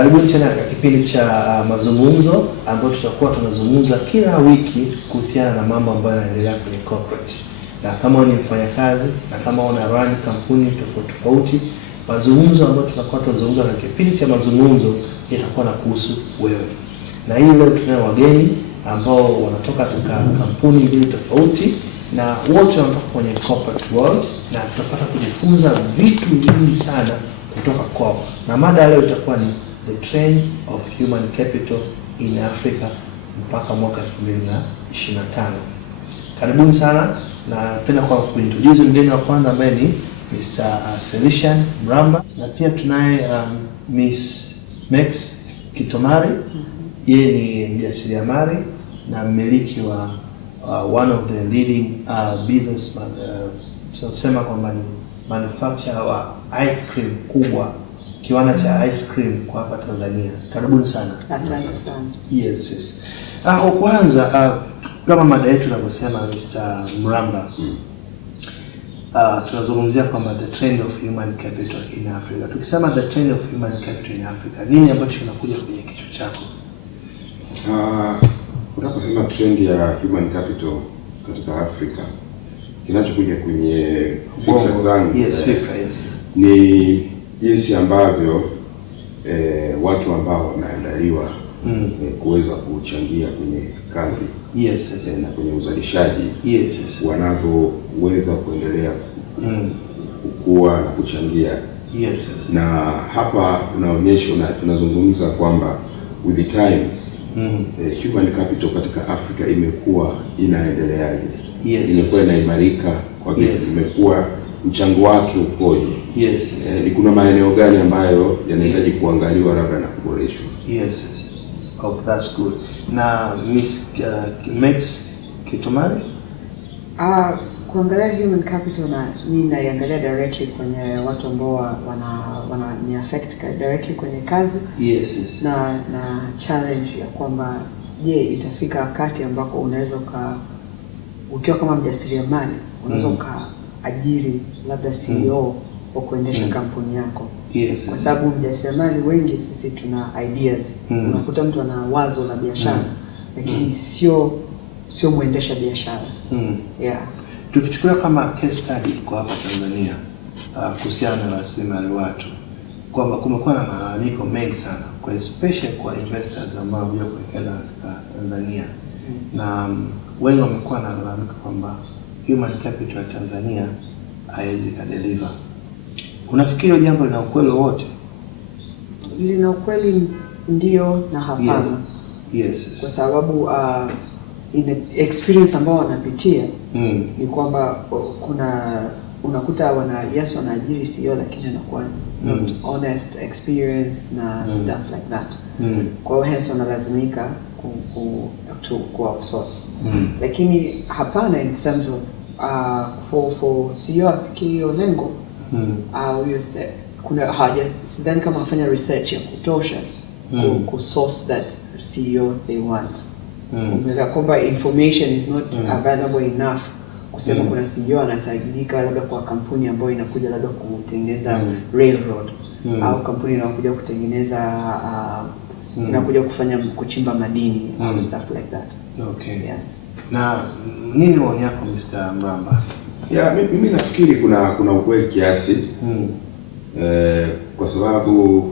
Karibuni tena katika kipindi cha mazungumzo ambapo tutakuwa tunazungumza kila wiki kuhusiana na mambo ambayo yanaendelea kwenye corporate. Na kama ni mfanyakazi na kama una run kampuni tofauti, mazungumzo ambayo tutakuwa tunazungumza katika kipindi cha mazungumzo yatakuwa na kuhusu wewe. Na hii leo tunao wageni ambao wanatoka katika kampuni mbili tofauti na wote wanatoka kwenye corporate world, na tutapata kujifunza vitu vingi sana kutoka kwao. Na mada leo itakuwa ni the trend of human capital in Africa mpaka mwaka 2025. Karibuni sana, na napenda kwa kuintroduce mgeni wa kwanza ambaye ni Mr. Felician Mramba, na pia tunaye Miss Mex Kitomari. Yeye ni mjasiriamali na mmiliki wa one of the leading business tunasema kwamba ni manufacturer wa ice cream kubwa, kiwanda cha ice cream kwa hapa Tanzania. Karibuni sana. Asante sana. Yes. Kwanza kama mada yetu inavyosema, Mr. Mramba, tunazungumzia kwamba the trend of human capital in Africa. Tukisema the trend of human capital in Africa, nini ambacho kinakuja kwenye kichwa chako? Unaposema trend ya human capital katika Afrika, kinachokuja kwenye fikra zangu ni jinsi ambavyo watu ambao wameandaliwa kuweza kuchangia kwenye kazi na kwenye uzalishaji wanavyoweza kuendelea kukua na kuchangia. Na hapa tunazungumza kwamba with the time human capital katika Afrika imekuwa inaendeleaje, imekuwa inaimarika kwa vipi, imekuwa mchango wake ukoje, kuna maeneo gani ambayo yanahitaji kuangaliwa labda na kuboreshwa. That's good. Na Miss Mex Kitomari, kuangalia human capital naiangalia directly kwenye watu ambao ni affect directly kwenye kazi. Na challenge ya kwamba je, itafika wakati ambako unaweza ukiwa kama mjasiriamali unaweza ukaajiri labda CEO wa kuendesha kampuni yako. Kwa sababu mjasiriamali wengi sisi tuna ideas. Unakuta mtu ana wazo la biashara lakini sio muendesha biashara. Tukichukulia kama case study kwa hapa Tanzania kuhusiana na rasilimali watu, kwamba kumekuwa na malalamiko mengi sana kwa especially kwa investors ambao wanakuja kuwekeza katika Tanzania. Na wengi wamekuwa na malalamiko kwamba human capital ya Tanzania haiwezi kadeliver. Unafikiri jambo lina ukweli wote? Lina ukweli ndio na hapana. Kwa sababu in experience ambao wanapitia ni kwamba unakuta wanaajiri CEO lakini anakuwa not honest experience na stuff like that. Kwa hiyo hence wanalazimika ku outsource. Lakini hapana, in terms of for CEO afikie lengo sidhani kama afanya research ya kutosha ku source that CEO they want. Umeelewa kwamba information is not available enough kusema kuna CEO anatajirika labda kwa kampuni ambayo inakuja labda kutengeneza railroad au kampuni inakuja kutengeneza inakuja kuchimba madini au stuff like that. Na nini maoni yako Mr. Mramba? Mimi nafikiri kuna ukweli kiasi. Kwa sababu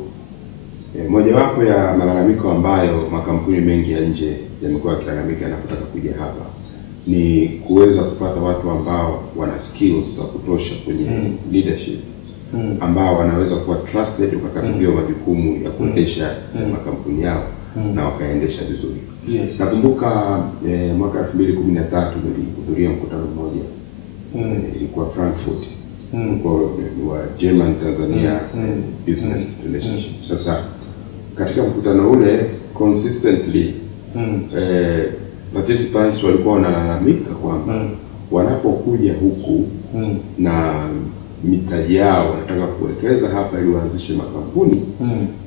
mojawapo ya malalamiko ambayo makampuni mengi ya nje yamekuwa yakilalamika yanapotaka kuja hapa ni kuweza kupata watu ambao wana skills za kutosha kwenye leadership, ambao wanaweza kuwa trusted wakakabidhiwa majukumu ya kuendesha makampuni yao na wakaendesha vizuri. Nakumbuka mwaka 2013 nilihudhuria mkutano mmoja ilikuwa Frankfurt wa German Tanzania business relationship. Sasa katika mkutano ule consistently participants walikuwa wanalalamika kwamba wanapokuja huku na mitaji yao wanataka kuwekeza hapa ili waanzishe makampuni,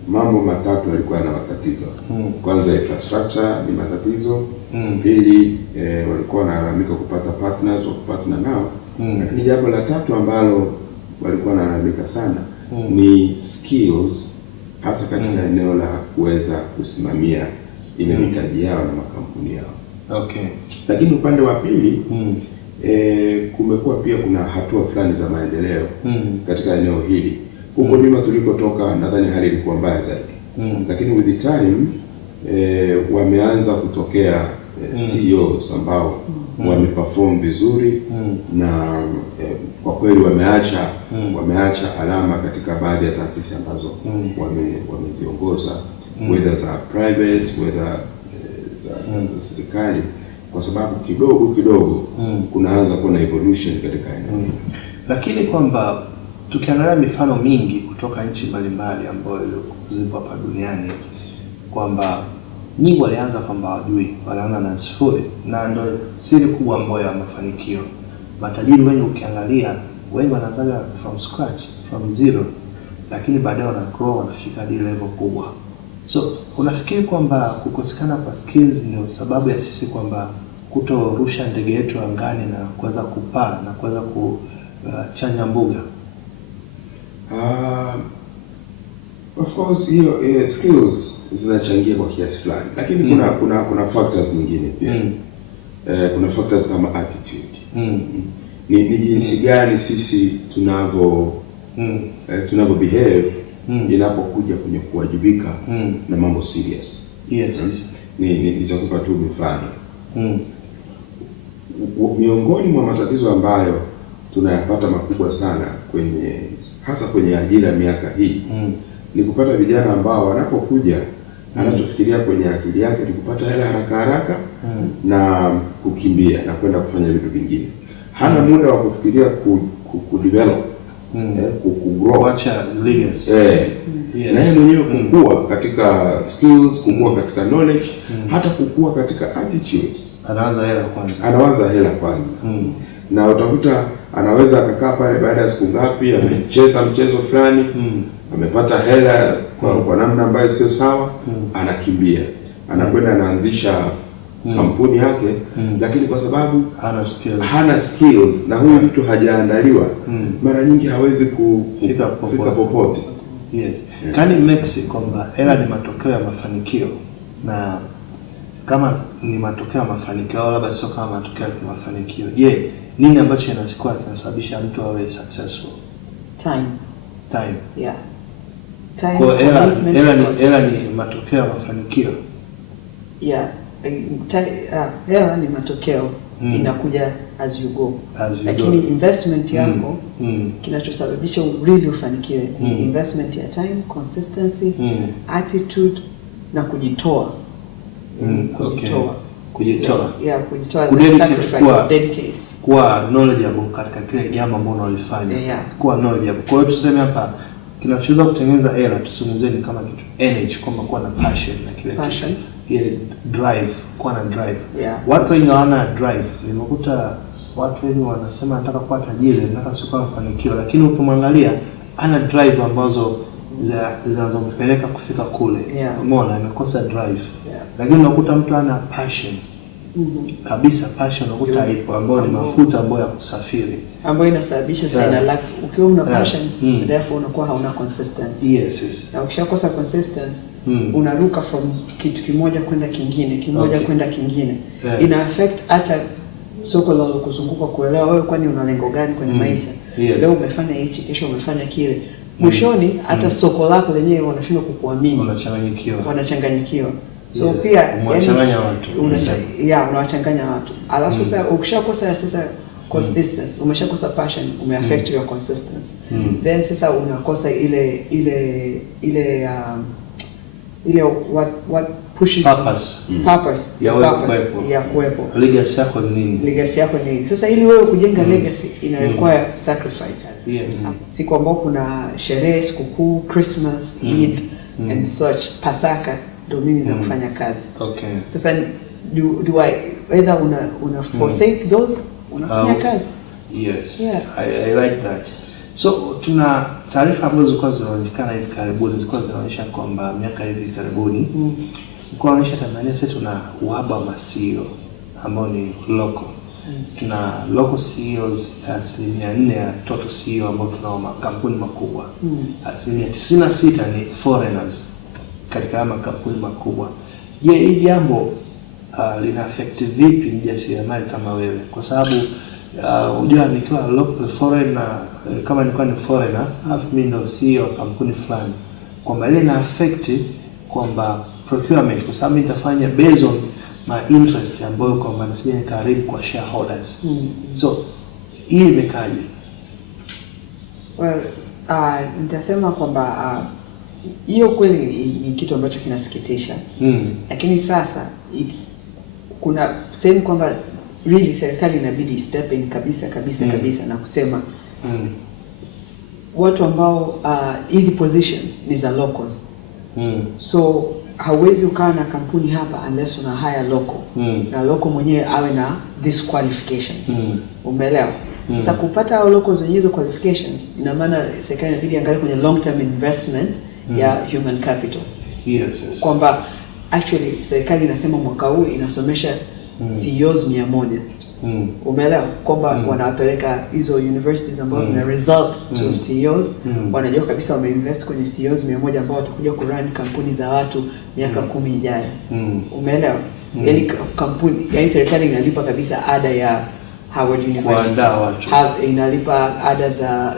mambo matatu yalikuwa yanawatatiza. Kwanza infrastructure ni matatizo. Pili, walikuwa wanalalamika kupata partners wa kupartner nao. Lakini jambo la tatu ambalo walikuwa wanalalamika sana ni skills hasa katika eneo la kuweza kusimamia ile mitaji yao na makampuni yao. Okay. Lakini upande wa pili kumekuwa pia kuna hatua fulani za maendeleo katika eneo hili. Huko nyuma tulikotoka nadhani hali ilikuwa mbaya zaidi. Lakini with the time wameanza kutokea CEOs ambao wameperform vizuri na kwa kweli wameacha alama katika baadhi ya taasisi ambazo wameziongoza, whether za private, whether za serikali, kwa sababu kidogo kunaanza kuwa na evolution katika eneo. Lakini kwamba tukiangalia mifano mingi kutoka nchi mbalimbali ambayo zipo hapa duniani, kwamba nyingi walianza kwamba wajui, walianza na sifuri, na ndio siri kubwa ambayo ya mafanikio. Matajiri wengi ukiangalia, wengi wanaanza from scratch, from zero, lakini baadaye wana grow, wanafika hadi level kubwa. So unafikiri kwamba kukosekana kwa skills ndio sababu ya sisi kwamba kutorusha ndege yetu angani na kuweza kupaa na kuweza kuchanja mbuga? Of course hiyo skills zinachangia kwa kiasi fulani, lakini kuna factors nyingine pia. Kuna factors kama attitude. Ni jinsi gani sisi tunavyo behave inapokuja kwenye kuwajibika na mambo serious. Nitakupa tu mifano. Miongoni mwa matatizo ambayo tunayapata makubwa sana hasa kwenye ajira miaka hii ni kupata vijana ambao wanapokuja anachofikiria kwenye akili yake ni kupata hela haraka na kukimbia na kwenda kufanya vitu vingine. Hana muda wa kufikiria kudevelop, kugrow, acha legacy. Na yeye mwenyewe kukua katika skills, kukua katika knowledge, hata kukua katika attitude. Anawaza hela kwanza. Na utakuta anaweza akakaa pale baada ya siku ngapi amecheza mchezo fulani, amepata hela kwa namna ambayo sio sawa, anakimbia. Anakwenda anaanzisha kampuni yake, lakini kwa sababu hana skills na huyu mtu hajaandaliwa, mara nyingi hawezi kufika popote. Kani Mexico kwamba hela ni matokeo ya mafanikio, na kama ni matokeo ya mafanikio au labda sio kama matokeo ya mafanikio, nini ambacho kinasababisha mtu awe successful? Time. Yeah. Time. Kwa hela ni matokeo ya mafanikio. Yeah. Hela ni matokeo, inakuja as you go. Lakini investment yako kinachosababisha really ufanikiwe ni investment ya time, consistency, attitude na kujitoa. Kujitoa, dedicate. Kuwa knowledgeable katika kile jambo ambalo unalifanya. Kuwa knowledgeable. Kwa hiyo tuseme hapa kinachoweza kutengeneza hela, tuzungumzie ni kama kitu energy, kama kuwa na passion na kile passion. Ile drive, kuwa na drive. Watu wengi hawana drive. Nimekuta watu wengi wanasema nataka kuwa tajiri, nataka kuwa mafanikio, lakini ukimwangalia ana drive ambazo zinazompeleka kufika kule. Umeona amekosa drive. Lakini unakuta mtu ana passion. Kabisa passion unakuta ipo, ambayo ni mafuta ambayo ya kusafiri, ambayo inasababisha sana laki. Ukiwa una passion, therefore unakuwa hauna consistency. Na ukishakosa consistency, unaruka from kitu kimoja kwenda kingine, kwenda kingine. Ina affect hata soko la kuzunguka, kuelewa wewe kwani una lengo gani kwenye maisha. Leo umefanya hichi, kesho umefanya kile. Mwishoni hata soko lako lenyewe wanashindwa kukuamini. Wanachanganyikiwa. So pia unawachanganya watu. Unawachanganya watu. Alafu sasa ukishakosa consistency, umeshakosa passion, umeaffect your consistency. Then sasa unakosa ile what pushes purpose ya kuwepo. Legacy yako ni nini? Sasa ili wewe kujenga legacy ina require sacrifice. Si kwamba kuna sherehe, sikukuu, Christmas, Eid and such, Pasaka ndio mimi za kufanya kazi. Sasa do I either una forsake those, unafanya kazi? I like that. So tuna taarifa ambazo zilikuwa zinaonekana hivi karibuni, zilikuwa zinaonyesha kwamba miaka hivi karibuni kwa inaonyesha Tanzania sasa tuna uhaba wa masio ambao ni local. Tuna local CEOs 4% ya total CEO ambao tunao makampuni makubwa. 96% ni foreigners katika makampuni makubwa. Je, hii jambo lina affect vipi mjasiriamali kama wewe? Kwa sababu unajua nikiwa local foreigner, kama nilikuwa ni foreigner alafu mimi ndio CEO kampuni fulani, kwamba ile ina affect kwamba procurement, kwa sababu nitafanya based on my interest ambayo kwamba nisije karibu kwa shareholders. So hii imekaje? Well, nitasema kwamba hiyo kweli ni kitu ambacho kinasikitisha. Lakini sasa kuna sehemu kwamba really serikali inabidi step in kabisa na kusema watu ambao hizi positions ni za locals. So hauwezi ukawa na kampuni hapa unless una hire local. Na local mwenyewe awe na these qualifications. Umeelewa? Sasa kupata hao locals wenye hizo qualifications, ina maana serikali inabidi angalie kwenye long term investment ya human capital. Yes. Kwamba actually serikali inasema mwaka huu inasomesha CEOs 100. Umeelewa? Kwamba wanawapeleka hizo universities ambazo zina results to CEOs. Wanajua kabisa wameinvest kwenye CEOs 100 ambao watakuja kurun kampuni za watu miaka 10 ijayo. Umeelewa? Yaani kampuni, yaani serikali inalipa kabisa ada ya Howard University. Inalipa ada za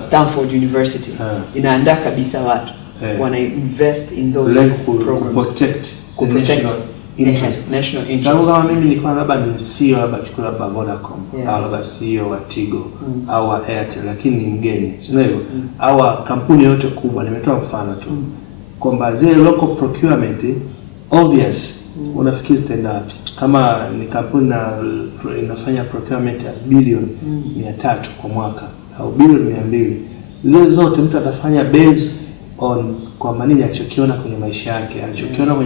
Stanford University. Inaandaa kabisa watu. Wana invest in those programs. Protect national interest. Sababu kama mimi nilikuwa labda ni CEO labda chukua labda Vodacom, au labda CEO wa Tigo au wa Airtel, lakini ni mgeni, sio hivyo? Au kampuni yote kubwa, nimetoa mfano tu. Kwamba zile local procurement obvious unafikiri stand up. Kama ni kampuni inafanya procurement ya bilioni 300 kwa mwaka au bilioni 200, zile zote mtu atafanya based on kwa manini alichokiona kwenye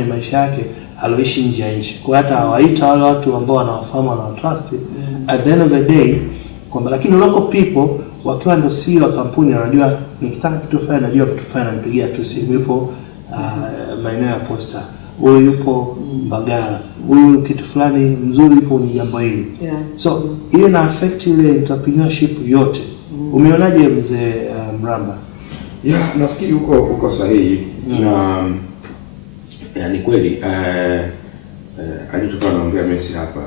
maisha yake, aloishi nje ya nchi. Kwa hata hawaita wale watu ambao wanawafahamu na trust at the end of the day, kwamba lakini local people wakiwa ndio CEO wa kampuni wanajua nikitaka kitu fulani najua kitu fulani, nipigia tu simu, yupo maeneo ya Posta, huyu yupo Mbagala, huyu kitu fulani mzuri yupo ni jambo hili. So ile na affect ile entrepreneurship yote. Umeonaje mzee Mramba? Nafikiri uko sahihi. Na ni kweli alitoka naongea Messi hapa.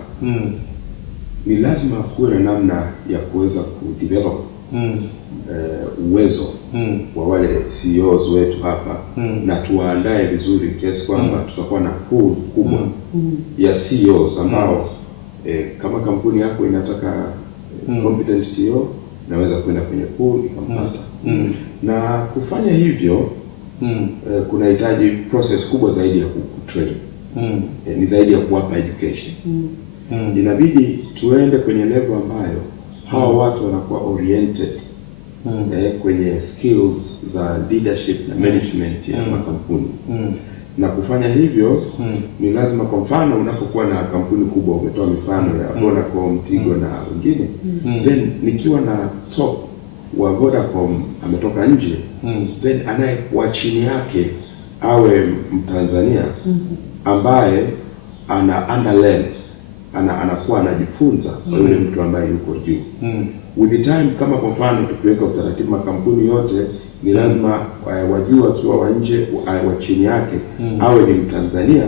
Ni lazima kuwe na namna ya kuweza kudevelop uwezo wa wale CEOs wetu hapa, na tuwaandae vizuri kiasi kwamba tutakuwa na pool kubwa ya CEOs ambao kama kampuni yako inataka competent CEO, naweza kwenda kwenye pool ikampata. Na kufanya hivyo kunahitaji process kubwa zaidi ya kutrain. Ni zaidi ya kuwapa education. Inabidi tuende kwenye level ambayo hawa watu wanakuwa oriented kwenye skills za leadership na management ya makampuni. Na kufanya hivyo ni lazima, kwa mfano unapokuwa na kampuni kubwa, umetoa mifano ya Vodacom, Tigo na wengine, then nikiwa na top wa Vodacom ametoka nje, then anayewa chini yake awe Mtanzania ambaye ana underlearn, anakuwa anajifunza kwa yule mtu ambaye yuko juu. With the time, kama kwa mfano tukiweka utaratibu makampuni yote ni lazima wajue akiwa wa nje wa chini yake awe ni Mtanzania.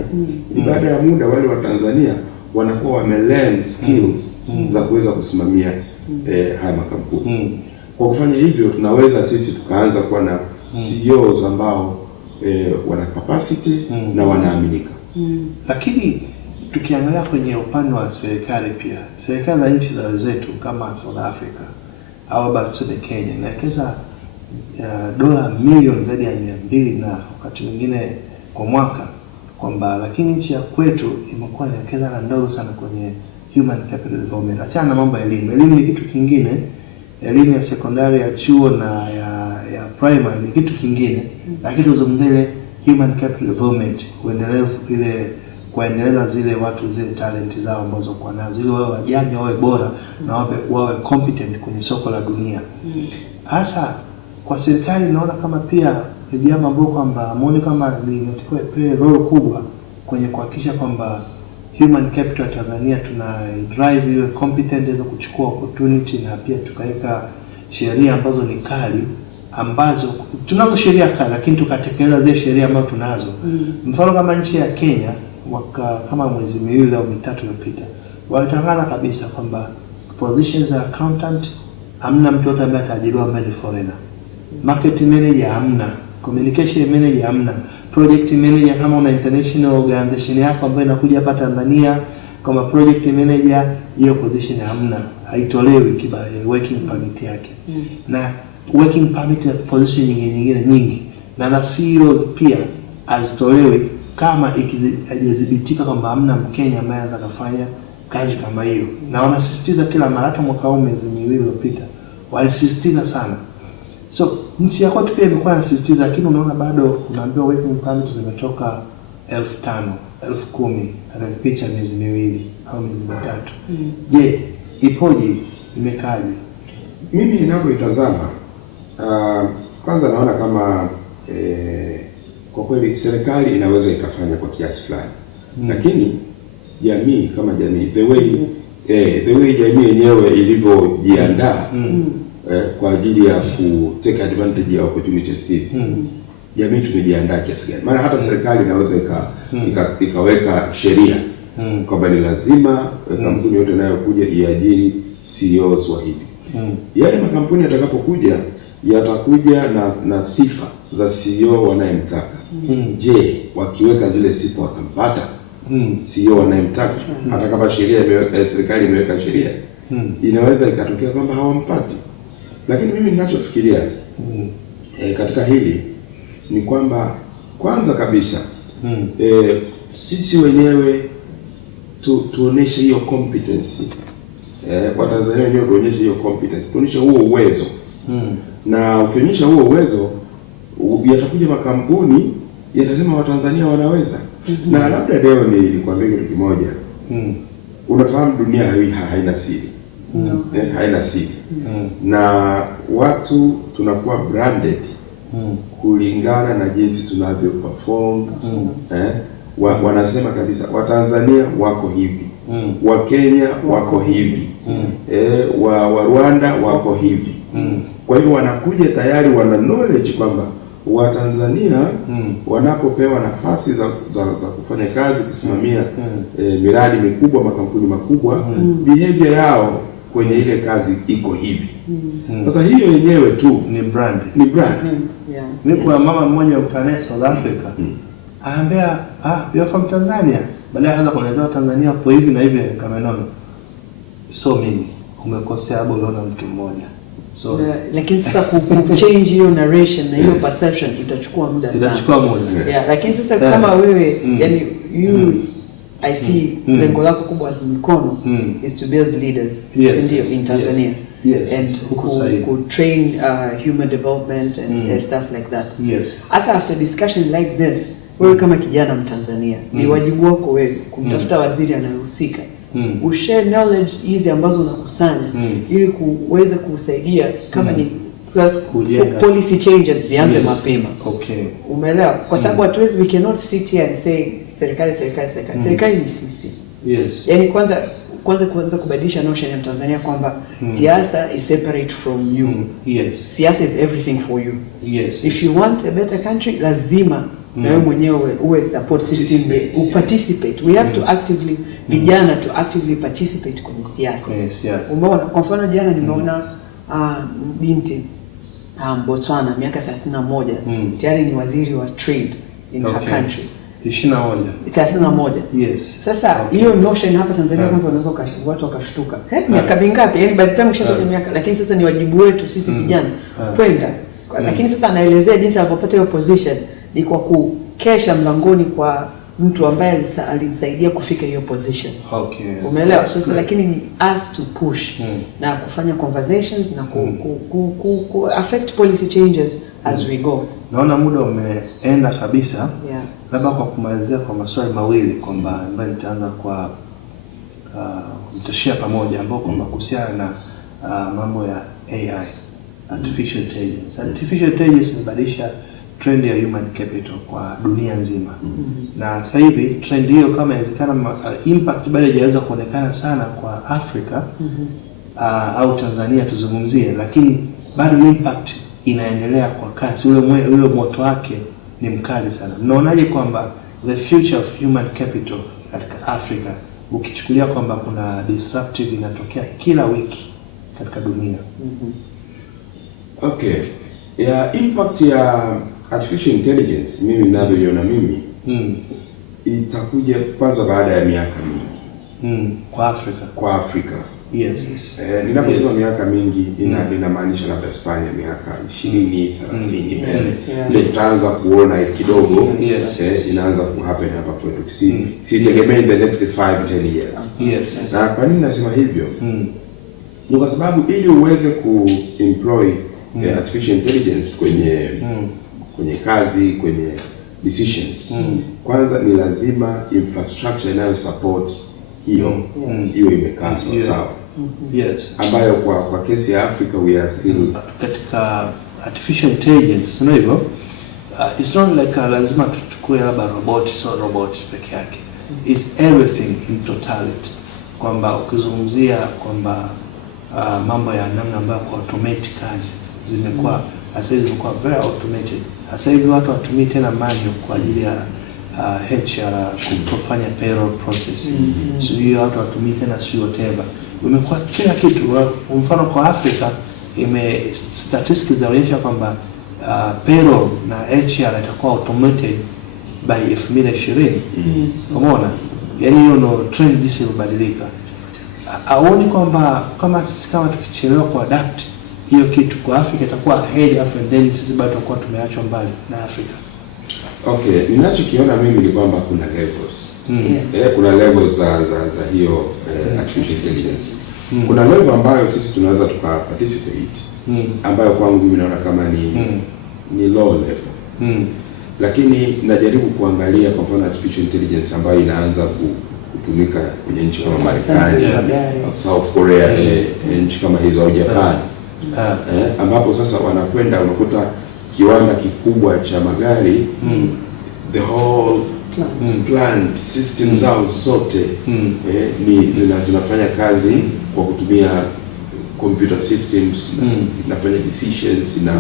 Baada ya muda wale wa Tanzania wanakuwa wamelearn skills za kuweza kusimamia haya makampuni. Kwa kufanya hivyo tunaweza sisi tukaanza kuwa na CEOs ambao wana capacity na wanaaminika. Lakini tukiangalia kwenye upande wa serikali pia, serikali za nchi za zetu kama South Africa au baada Kenya inawekeza dola milioni zaidi ya 200 na wakati mwingine kwa mwaka, kwamba lakini nchi ya kwetu imekuwa inawekeza na ndogo sana kwenye human capital development. Achana na mambo ya elimu. Elimu ni kitu kingine. Elimu ya sekondari, ya chuo na ya primary ni kitu kingine. Lakini tuzungumzie ile human capital development, kuendeleza zile watu zile talent zao ambazo kwa nazo, ili wawe wajanja, wawe bora na wawe competent kwenye soko la dunia. Hasa kwa serikali naona kama pia jambo ambalo kwamba muone kama ni natakiwa ipewe role kubwa kwenye kuhakikisha kwamba human capital Tanzania tuna drive iwe competent iweze kuchukua opportunity, na pia tukaweka sheria ambazo ni kali, ambazo tunazo sheria kali lakini tukatekeleza zile sheria ambazo tunazo. Mfano kama nchi ya Kenya kama mwezi miwili au mitatu iliyopita walitangaza kabisa kwamba positions za accountant hamna mtu yote ambaye ataajiriwa ambaye ni foreigner. Market manager hamna, communication manager hamna, project manager kama una international organization yako ambayo inakuja hapa Tanzania kama project manager, hiyo position hamna, haitolewi kibali working permit yake. Na working permit ya position nyingine nyingi na CEOs pia hazitolewi kama ikidhibitika kwamba hamna Mkenya ambaye anaweza kufanya kazi kama hiyo. Na wanasisitiza kila mara, hata mwaka huu mwezi miwili iliyopita walisisitiza sana. So nchi ya kwetu pia imekuwa inasisitiza, lakini unaona bado unaambiwa working permit zimetoka 5,000, 10,000 anapicha miezi miwili au miezi mitatu. Je, ipoje, imekaje? Mimi ninapoitazama kwanza naona kama kwa kweli serikali inaweza ikafanya kwa kiasi fulani. Lakini jamii kama jamii, the way jamii yenyewe ilivyojiandaa kwa ajili ya ku take advantage ya opportunities hizi, jamii tumejiandaa kiasi gani? Maana hata serikali inaweza ikaweka sheria kwamba ni lazima kampuni yote inayokuja iajiri CEOs wa hivi. Yale makampuni yatakapokuja yatakuja na sifa za CEO wanayemtaka. Je, wakiweka zile sifa watampata CEO wanayemtaka? Hata kama serikali imeweka sheria, inaweza ikatokea kwamba hawampati. Lakini mimi ninachofikiria katika hili ni kwamba kwanza kabisa sisi wenyewe tuoneshe hiyo competency. Watanzania wenyewe tuonyeshe hiyo competence, tuonyeshe huo uwezo. Na ukionyesha huo uwezo, yatakuja makampuni yatasema Watanzania wanaweza. Na labda leo nilikwambia kitu kimoja. Unafahamu dunia haina siri. Haina siri. Na watu tunakuwa branded kulingana na jinsi tunavyo perform. Wanasema kabisa Watanzania wako hivi, Wakenya wako hivi, wa Rwanda wako hivi. Kwa hiyo wanakuja tayari wana knowledge kwamba Watanzania wanapopewa nafasi za kufanya kazi, kusimamia miradi mikubwa, makampuni makubwa, behavior yao kwenye ile kazi iko hivi. Sasa hiyo yenyewe tu ni brand. Yeah. Ni kwa mama mmoja wa South Africa. Aambia, you're from Tanzania. Baadaye akaanza kuelezea Tanzania hapo hivi na hivi, kama nono. So mimi umekosea hapo, unaona mtu mmoja. So lakini sasa change hiyo narration na hiyo perception itachukua muda sana. Itachukua muda. Yeah, lakini sasa kama wewe yani I see lengo lako kubwa za mikono is to build leaders in Tanzania. And who train human development and stuff like that. Asa after discussion like this, wewe kama kijana Mtanzania, ni wajibu wako wewe kumtafuta waziri anayehusika. Ushare knowledge hizi ambazo unakusanya ili kuweza kusaidia kama ni policy changes zianze mapema. Umeelewa? Kwa sababu hatuwezi, we cannot sit here and say serikali. Serikali ni sisi. Yaani kwanza kubadilisha notion ya Tanzania kwamba siasa is separate from you. Siasa is everything for you. If you want a better country, lazima na wewe mwenyewe uwe support system, uparticipate. We have to actively, vijana to actively participate kwenye siasa. Umeona? Kwa mfano jana nimeona binti Botswana miaka 31 tayari ni waziri wa trade in her country. 31. Sasa hiyo notion hapa Tanzania kwanza unaweza watu wakashtuka. Miaka mingapi? Yaani by the time ukishatoka miaka, lakini sasa ni wajibu wetu sisi vijana kwenda. Lakini sasa anaelezea jinsi alipopata hiyo position ni kwa kukesha mlangoni kwa mtu ambaye alimsaidia kufika hiyo position. Umeelewa? Sasa lakini ni us to push na kufanya conversations na ku affect policy changes as we go. Naona muda umeenda kabisa. Labda kwa kumalizia kwa maswali mawili kwamba ambayo nitaanza kwa mtashia pamoja ambao kwamba kuhusiana na mambo ya AI, artificial intelligence. Artificial intelligence imebadilisha trend ya human capital kwa dunia nzima. Na sasa hivi trend hiyo kama inawezekana impact bado haijaweza kuonekana sana kwa Afrika au Tanzania tuzungumzie, lakini bado impact inaendelea kwa kasi. Ule moto wake ni mkali sana. Mnaonaje kwamba the future of human capital katika Afrika, ukichukulia kwamba kuna disruptive inatokea kila wiki katika dunia? Okay. Ya impact ya artificial intelligence mimi ninavyoiona mimi itakuja kwanza baada ya miaka mingi. Kwa Afrika. Yes. Ninaposema miaka mingi inamaanisha labda Spain miaka 20 30 mbele. Tutaanza kuona kidogo inaanza kuhappen hapa kwetu. Sitegemea in the next 5-10 years. Na kwa nini nasema hivyo? Ni kwa sababu ili uweze kuemploy artificial intelligence kwenye kazi, kwenye decisions, kwanza ni lazima infrastructure inayo support hiyo imekaa sawa. Ambayo kwa kesi ya Africa we are still katika artificial intelligence, sio hivyo? It's not like lazima tuchukue labda robot peke yake. It's everything in totality. Kwamba ukizungumzia kwamba mambo ya namna ambayo kwa automate kazi zimekuwa sasa hivi zimekuwa very automated. Sasa hivi watu watumii tena manual kwa ajili ya HR kufanya payroll processing. Sio watu watumii tena whatever. Umekuwa kila kitu. Kwa mfano kwa Afrika statistics zinaonyesha kwamba payroll na HR itakuwa automated by 2020. Umeona? Yaani hiyo ndo trend jinsi ilibadilika. Aoni kwamba kama sisi kama tukichelewa kuadapt hiyo kitu kwa Afrika itakuwa ahead and then sisi bado tutakuwa tumeachwa mbali na Afrika. Okay, ninachokiona mimi ni kwamba kuna levels. Kuna levels za hiyo artificial intelligence. Kuna level ambayo sisi tunaweza tukaparticipate, ambayo kwangu mimi naona kama ni low level. Lakini najaribu kuangalia kwa mfano artificial intelligence ambayo inaanza kutumika kwenye nchi kama Marekani, South Korea, nchi kama hizo au Japan. Ambapo sasa wanakwenda unakuta kiwanda kikubwa cha magari, the whole plant system zao zote zinafanya kazi kwa kutumia computer systems, inafanya decisions, na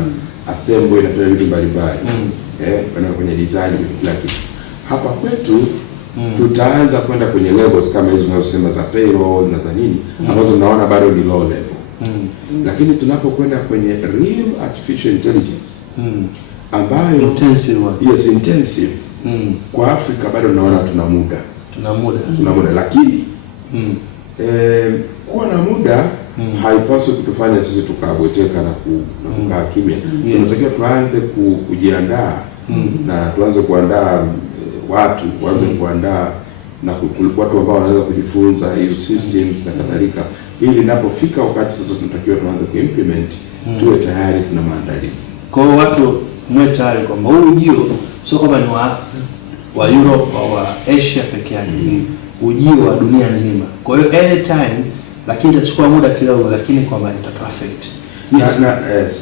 assemble, inafanya vitu mbalimbali, kwenye design, kila kitu. Hapa kwetu tutaanza kwenda kwenye levels kama hizo tunazosema za payroll na za nini, ambazo naona bado ni low level. Lakini tunapokwenda kwenye real artificial intelligence ambayo intensive kwa Afrika bado naona tuna muda, lakini kuwa na muda haipaswi kutufanya sisi tukabweteka na kukaa kimya. Tunatakiwa tuanze kujiandaa na tuanze kuandaa watu, kuandaa na watu ambao wanaweza kujifunza hizo systems na kadhalika, ili ninapofika wakati sasa tunatakiwa tuanze kuimplement, tuwe tayari, tuna maandalizi. Kwa hiyo watu mwe tayari kwamba huu ujio sio kama ni wa Europe au wa Asia peke yake, ujio wa dunia nzima. Kwa hiyo anytime, lakini itachukua muda kidogo, lakini kwamba itatoa effect.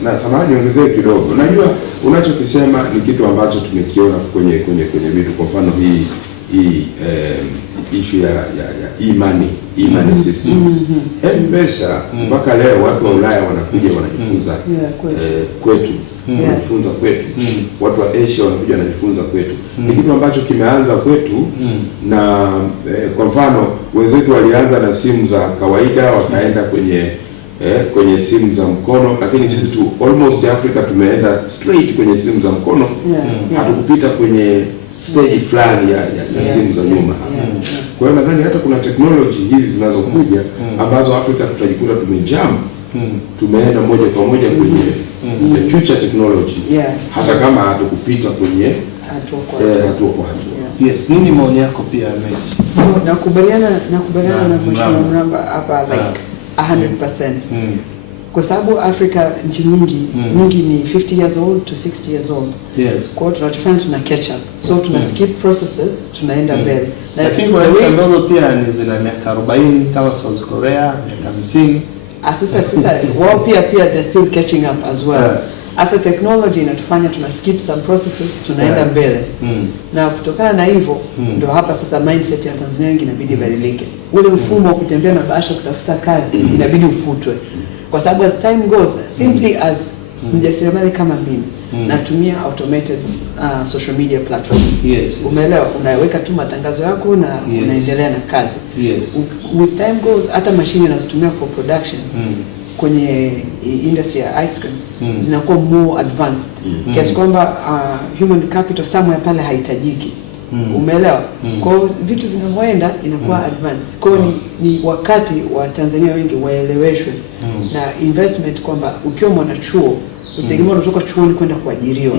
Na thamani ongezee kidogo. Unajua unachokisema ni kitu ambacho tumekiona kwenye vitu. Kwa mfano hii issue ya e-money systems. M-Pesa mpaka leo watu wa Ulaya wanakuja wanajifunza kwetu. Wanajifunza kwetu. Watu wa Asia wanakuja wanajifunza kwetu. Ni kitu ambacho kimeanza kwetu, na kwa mfano wenzetu walianza na simu za kawaida wakaenda kwenye simu za mkono, lakini sisi almost Africa tumeenda straight kwenye simu za mkono. Hatukupita kwenye stage fulani ya simu za nyuma. Kwa hiyo nadhani hata kuna technology hizi zinazokuja ambazo Afrika tutajikuta tumejump, tumeenda moja kwa moja kwenye the future technology, hata kama hatukupita kwenye hatua kwa hatua. Yes, nini maoni yako pia Messi? So nakubaliana na Mheshimiwa Mramba hapa like 100%. Kwa sababu Afrika nchi nyingi ni 50 years old to 60 years old. Kwa hiyo tunachofanya tuna catch up. So tuna skip processes, tunaenda mbele. Lakini kwa nchi ambazo pia ni zina miaka 40 kama South Korea, miaka 50. Sasa wao pia they're still catching up as well. Asa technology inatufanya tuna skip some processes, tunaenda mbele. Na kutokana na hivyo ndio hapa sasa mindset ya Tanzania wengi inabidi badilike. Ule mfumo wa kutembea na bahasha kutafuta kazi inabidi ufutwe. Kwa sababu as time goes, simply as mjasiriamali kama mimi natumia automated social media platforms. Umeelewa, unaweka tu matangazo yako na unaendelea na kazi. With time goes, hata mashine nazitumia for production kwenye industry ya ice cream zinakuwa more advanced kiasi kwamba human capital somewhere pale haitajiki. Umeelewa? Kwa hiyo vitu vinavyoenda inakuwa advanced. Kwa hiyo ni wakati wa Tanzania wengi waeleweshwe na investment kwamba ukiwa mwanachuo usitegemea unatoka chuoni kwenda kuajiriwa.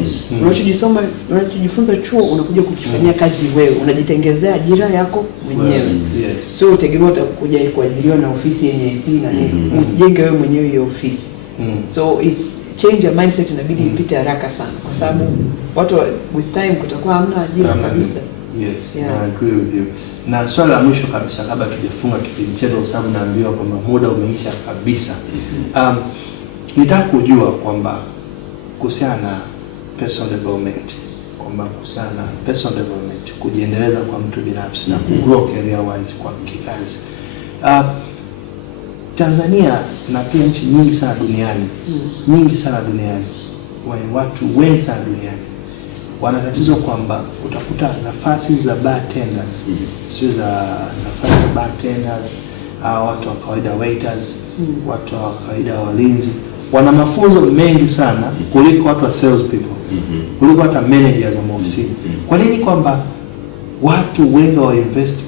Unachojifunza chuo unakuja kukifanyia kazi wewe, unajitengenezea ajira yako mwenyewe. So utegemea utakuja kuajiriwa na ofisi yenye AC na nini, ujenge wewe mwenyewe hiyo ofisi. So it's change your mindset, inabidi ipite haraka sana kwa sababu watu with time kutakuwa hamna ajira kabisa. I agree with you. Na swali la mwisho kabisa kabla tujafunga kipindi chetu kwa sababu naambiwa kwamba muda umeisha kabisa. Nitaka kujua kwamba kuhusiana na personal development, kwamba kuhusiana na personal development, kujiendeleza kwa mtu binafsi na kugrow career wise kwa kikazi. Tanzania na pia nchi nyingi sana duniani, watu wengi sana duniani wana tatizo kwamba utakuta nafasi za bartenders, sio za nafasi za bartenders, watu wa kawaida waiters, watu wa kawaida walinzi, wana mafunzo mengi sana kuliko watu wa sales people, kuliko hata managers wa ofisi. Kwa nini kwamba watu wengi wa invest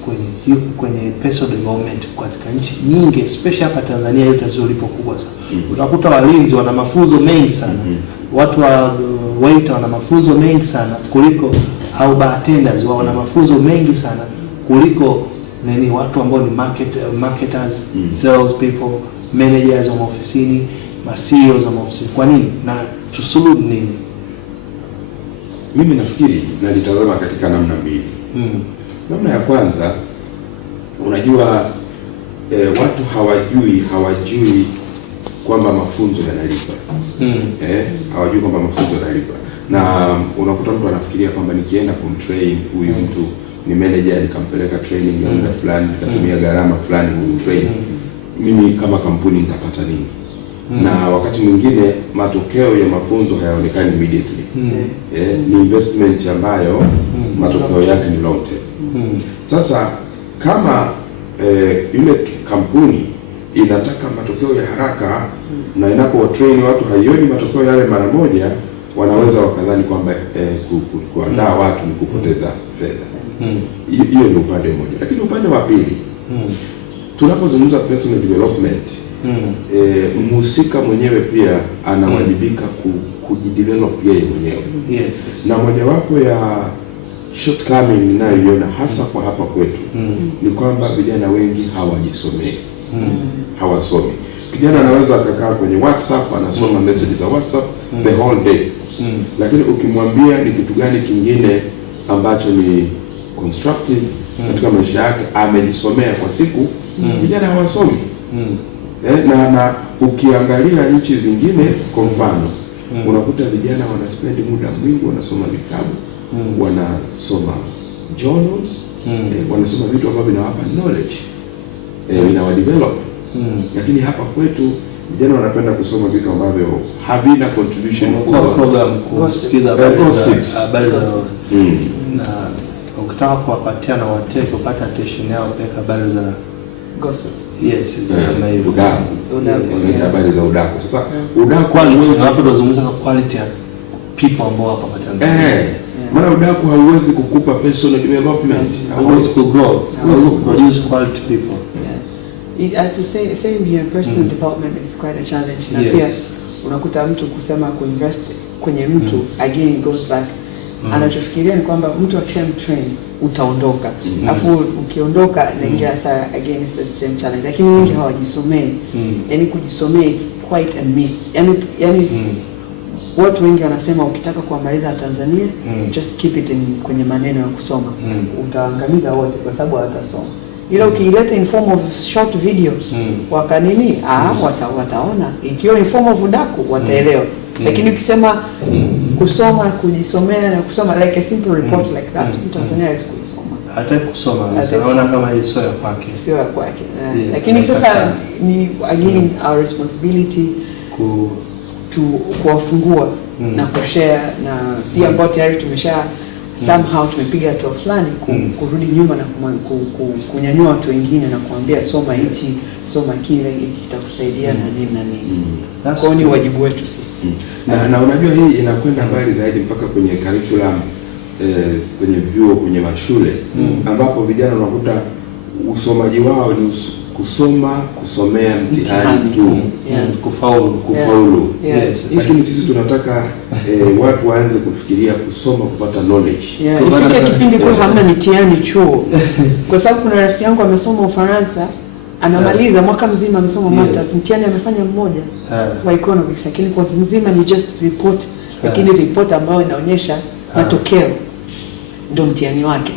kwenye personal development katika nchi nyingi, especially hapa Tanzania hiyo tatizo lipo kubwa sana. Utakuta walinzi wana mafunzo mengi sana, watu wa waiter wana mafunzo mengi sana kuliko, au bartenders wana mafunzo mengi sana kuliko watu ambao ni marketers, sales people, managers wa ofisini, CEOs wa ofisini. Kwa nini na tusuluhu nini? Mimi nafikiri nalitazama katika namna mbili. Namna ya kwanza, unajua watu hawajui kwamba mafunzo yanalipa. Hawajui kwamba mafunzo yanalipa. Na unakuta mtu anafikiria kwamba nikienda kumtrain huyu mtu ni manager, nikampeleka training ya muda fulani, nikatumia gharama fulani kumtrain, mimi kama kampuni nitapata nini? Na wakati mwingine matokeo ya mafunzo hayaonekani immediately. Ni investment ambayo matokeo yake ni long term. Sasa kama ile kampuni inataka matokeo ya haraka na inapo train watu haioni matokeo yale mara moja, wanaweza wakadhani kwamba kuandaa watu ni kupoteza fedha. Hiyo ni upande mmoja. Lakini upande wa pili, tunapozungumza personal development, mhusika mwenyewe pia anawajibika kujidevelop yeye mwenyewe. Na mojawapo ya shortcoming ninayoiona hasa kwa hapa kwetu ni kwamba vijana wengi hawajisomei. Hawasomi. Kijana anaweza akakaa kwenye WhatsApp anasoma message za WhatsApp the whole day. Lakini ukimwambia ni kitu gani kingine ambacho ni constructive katika maisha yake amejisomea kwa siku, vijana hawasomi. Na ukiangalia nchi zingine kwa mfano, unakuta vijana wanaspend muda mwingi wanasoma vitabu, wanasoma journals, wanasoma vitu ambavyo vinawapa knowledge, vinawadevelop. Lakini hapa kwetu vijana wanapenda kusoma vitu ambavyo havina contribution kwa program, kusikiza habari za na ukitaka kuwapatia na wateke kupata attention yao peka habari za gossip. Kama hivyo habari za udaku. Sasa udaku quality, hapo tunazungumza kwa quality ya people ambao hapa Tanzania. Maana udaku hauwezi kukupa personal development, hauwezi kugrow, hauwezi produce quality people. At the same here, personal development is quite a challenge. Na pia unakuta mtu kusema kuinvest kwenye mtu, again it goes back. Anachofikiria ni kwamba mtu akishamtrain utaondoka. Alafu ukiondoka naingia saa again is the same challenge. Lakini wengi hawajisomei. Yaani kujisomea it's quite a myth. Yaani watu wengi wanasema ukitaka kuamaliza Tanzania just keep it kwenye maneno ya kusoma. Utaangamiza wote kwa sababu hawatasoma. Ila ukileta in form of short video wakanini wataona, ikiwa in form of udaku wataelewa. Lakini ukisema kusoma, kujisomea na kusoma like a simple report like that, Tanzania hawezi kusoma. Hata kusoma, naona kama hii sio ya kwake. Sio ya kwake. Lakini sasa ni again our responsibility kuwafungua na kushare na si ambao tayari tumesha somehow tumepiga hatua fulani kurudi nyuma na kunyanyua watu wengine na kuambia soma hichi, soma kile, hiki kitakusaidia na nini na nini. Kwa hiyo ni wajibu wetu sisi. Na unajua hii inakwenda mbali zaidi mpaka kwenye curriculum kwenye vyuo, kwenye mashule ambapo vijana unakuta usomaji wao ni kusomea mtihani tu, kufaulu. Lakini sisi tunataka watu waanze kufikiria kusoma, kupata knowledge. Ifike kipindi kwa hamna mitihani chuo. Kwa sababu kuna rafiki yangu amesoma Ufaransa, anamaliza mwaka mzima amesoma masters, mtihani amefanya mmoja wa economics, lakini kwa nzima ni just report, lakini report ambayo inaonyesha matokeo ndio mtihani wake.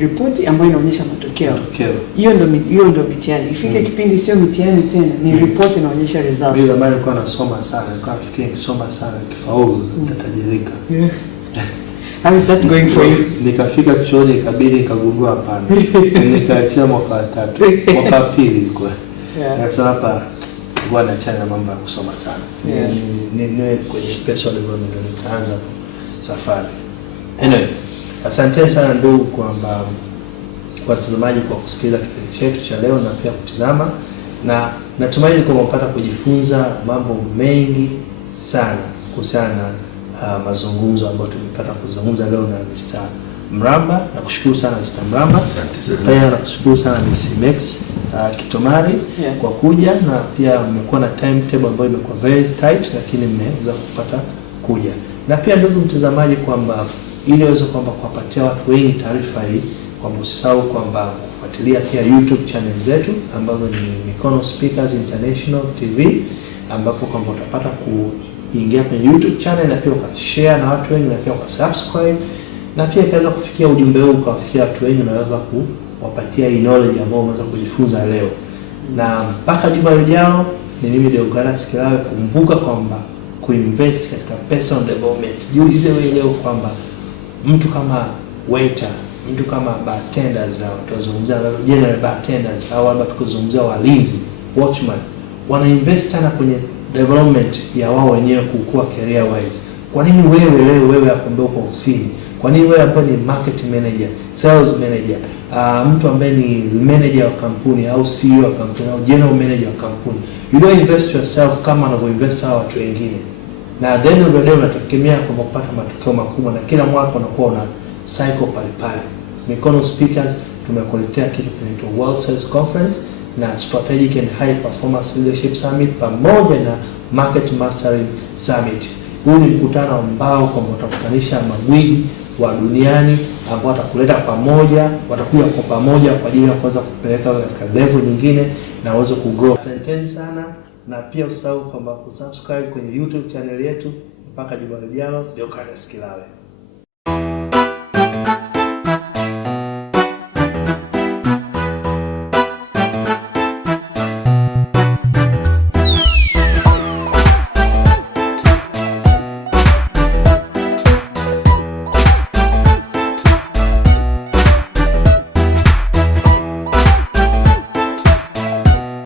Report ambayo inaonyesha matokeo. Hiyo ndio mitihani. Ifike kipindi sio mitihani tena, ni report inaonyesha results. Mimi zamani nilikuwa nasoma sana, nilikuwa nafikiri nikisoma sana kifaulu nitatajirika. How is that going for you? Nikafika chuoni ikabidi nikagundua hapana. Nikaachia mwaka wa 3, mwaka wa 2 kwa. Sasa hapa bwana chana mambo ya kusoma sana. Niwe kwenye personal development nikaanza safari. Anyway, asante sana ndugu kwamba kwa watazamaji kwa kusikiliza kipindi chetu cha leo na pia kutizama, na natumaini kwamba mpata kujifunza mambo mengi sana kuhusiana na mazungumzo ambayo tumepata kuzungumza leo na Mr. Mramba. Nakushukuru sana Mr. Mramba. Asante sana. Pia nakushukuru sana Miss Mex Kitomari kwa kuja, na pia mmekuwa na timetable ambayo imekuwa very tight, lakini mmeweza kupata kuja. Na pia ndugu mtazamaji kwamba ili uweze kwamba kuwapatia watu wengi taarifa hii, kwamba usisahau kwamba kufuatilia pia YouTube channel zetu ambazo ni Mikono Speakers International TV, ambapo kwamba utapata kuingia kwenye YouTube channel na pia ukashare na watu wengi na pia ukasubscribe, na pia ikaweza kufikia ujumbe huu ukawafikia watu wengi na unaweza kuwapatia hii knowledge ambayo umeweza kujifunza leo. Na mpaka juma lijalo, ni mimi Deogradas Kilawe. Kumbuka kwamba kuinvest katika personal development, jiulize wewe leo kwamba mtu kama waiter, mtu kama bartenders, au tuzungumzia general bartenders, au labda tukizungumzia walinzi, watchman, wana invest sana kwenye development ya wao wenyewe kukua career wise. Kwa nini wewe leo wewe hapo kwa ofisini? Kwa nini wewe hapo ni market manager, sales manager, mtu ambaye ni manager wa kampuni au CEO wa kampuni au general manager wa kampuni, you don't invest yourself kama unavyoinvest hao watu wengine? Na then ndio unategemea kwa kupata matokeo makubwa, na kila mwaka unakuwa una cycle pale. Mikono Speakers tumekuletea kitu kinaitwa World Sales Conference na Strategic and High Performance Leadership Summit pamoja na Market Mastery Summit. Huu ni mkutano ambao kwa utakutanisha magwiji wa duniani ambao watakuleta pamoja, watakuja kwa pamoja kwa ajili ya kuweza kupeleka katika level nyingine na uweze kugrow. Asanteni sana, na pia usahau kwamba kusubscribe kwenye YouTube channel yetu. Mpaka juma lijalo, Deogradas Kilawe.